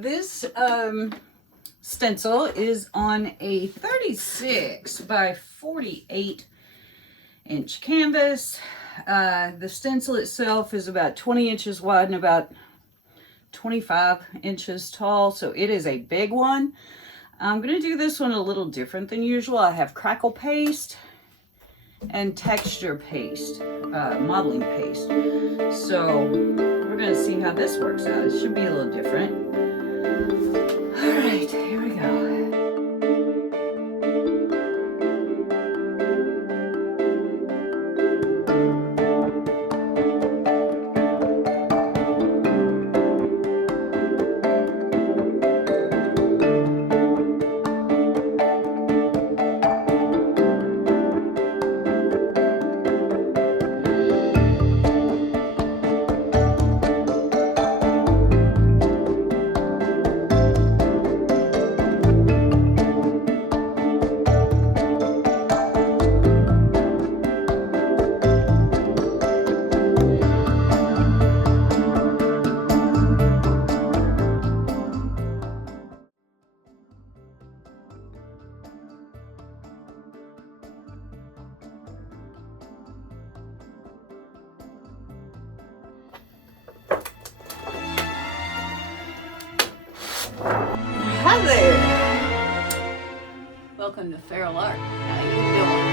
This stencil is on a 36 by 48 inch canvas. The stencil itself is about 20 inches wide and about 25 inches tall, so it is a big one. I'm going to do this one a little different than usual. I have crackle paste and texture paste, modeling paste. So we're going to see how this works out. It should be a little different. All right, here we go. Hi there! Welcome to Feral Art. How you doing?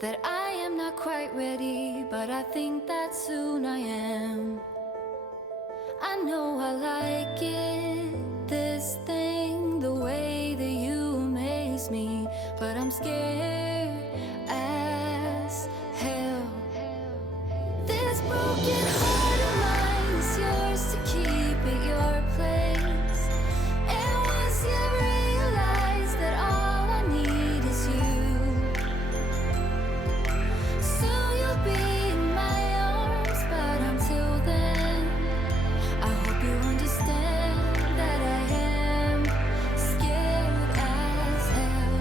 that I am not quite ready, but I think that soon I am. I know I like it, this thing, the way that you amaze me, but I'm scared as hell. This broken heart of mine is yours to keep at your place. And once you realize that all I need is you, soon you'll be in my arms. But until then, I hope you understand that I am scared as hell.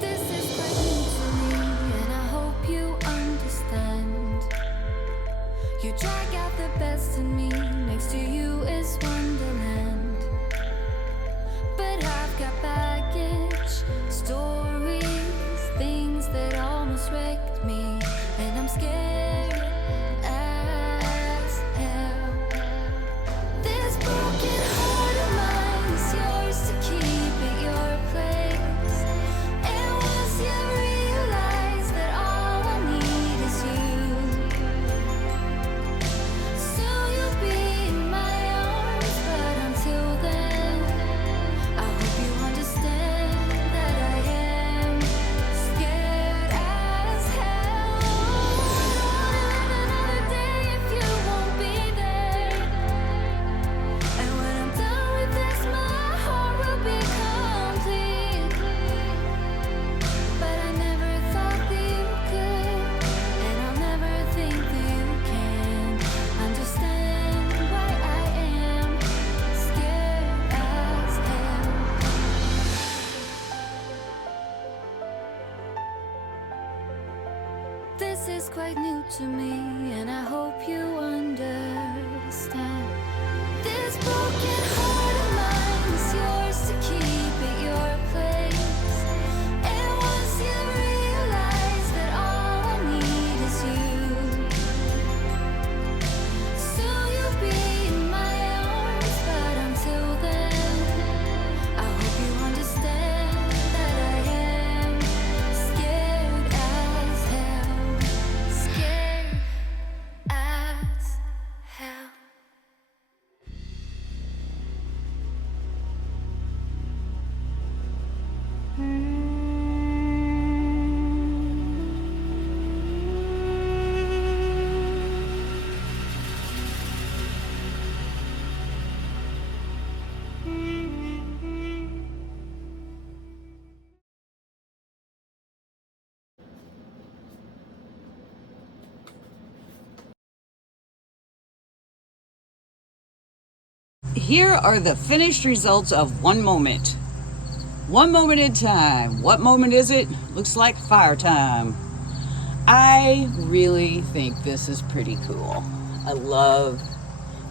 This is quite new to me, and I hope you understand. You drag out the best in me, next to you is Wonderland. But I've got baggage, stories, things that almost wrecked me, and I'm scared as hell. This broken heart of mine is yours to keep at your place. And once you realize that all I need is you, soon you'll be in my arms. But until then, I hope you understand that I am scared as hell. I don't wanna live another day if you won't be there. And when I'm done with this, my heart will be complete. But I never thought that you could, and I'll never think that you can understand why I am scared as hell. This is quite new to me, and I hope you understand. This broken heart of mine is yours to keep at your place. And once you realize that all I need is you, soon you'll be in my arms. But until then, I hope you understand that I am scared as hell. Scared as hell. Here are the finished results of one moment. One moment in time. What moment is it? Looks like fire time. I really think this is pretty cool. I love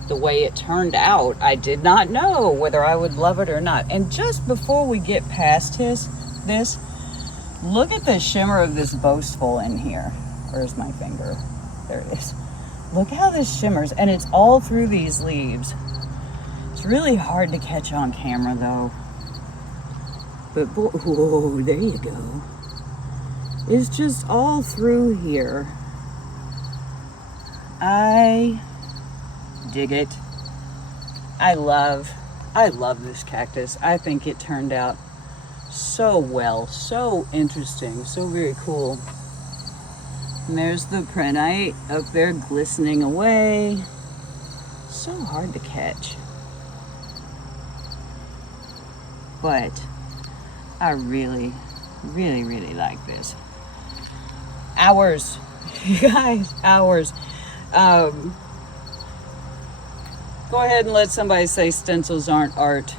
the way it turned out. I did not know whether I would love it or not. And just before we get past this, look at the shimmer of this boastful in here. Where's my finger? There it is. Look how this shimmers, and it's all through these leaves. It's really hard to catch on camera though. But boy, whoa, there you go. It's just all through here. I dig it. I love this cactus. I think it turned out so well, so interesting, so very cool. And there's the prenite up there glistening away. So hard to catch. But I really, really, really like this. Hours, you guys, hours. Go ahead and let somebody say stencils aren't art.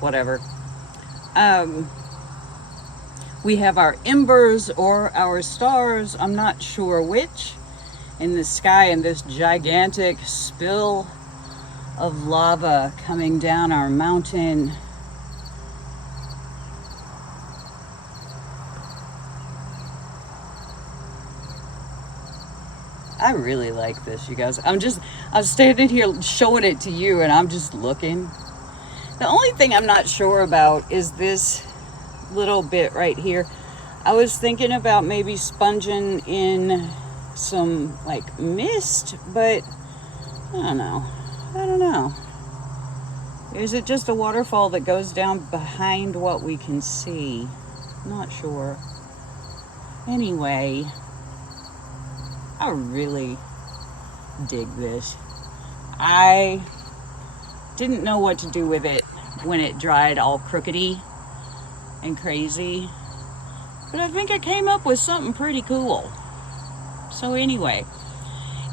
Whatever. We have our embers or our stars, I'm not sure which, in the sky, and this gigantic spill of lava coming down our mountain. I really like this, you guys. I'm standing here showing it to you and I'm just looking. The only thing I'm not sure about is this little bit right here. I was thinking about maybe sponging in some like mist, but I don't know. Is it just a waterfall that goes down behind what we can see? Not sure. Anyway, I really dig this. I didn't know what to do with it when it dried all crookedy and crazy, but I think I came up with something pretty cool. So anyway,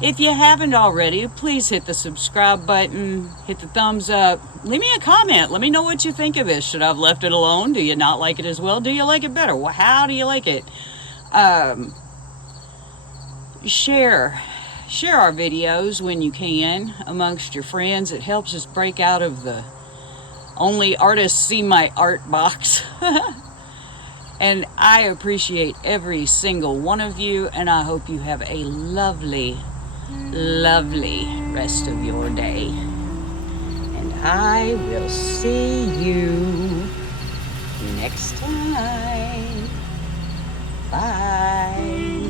if you haven't already, please hit the subscribe button, hit the thumbs up, leave me a comment. Let me know what you think of this. Should I have left it alone? Do you not like it as well? Do you like it better? Well, how do you like it? Share our videos when you can amongst your friends. It helps us break out of the only artists see my art box. And I appreciate every single one of you, and I hope you have a lovely, lovely rest of your day. And I will see you next time. Bye.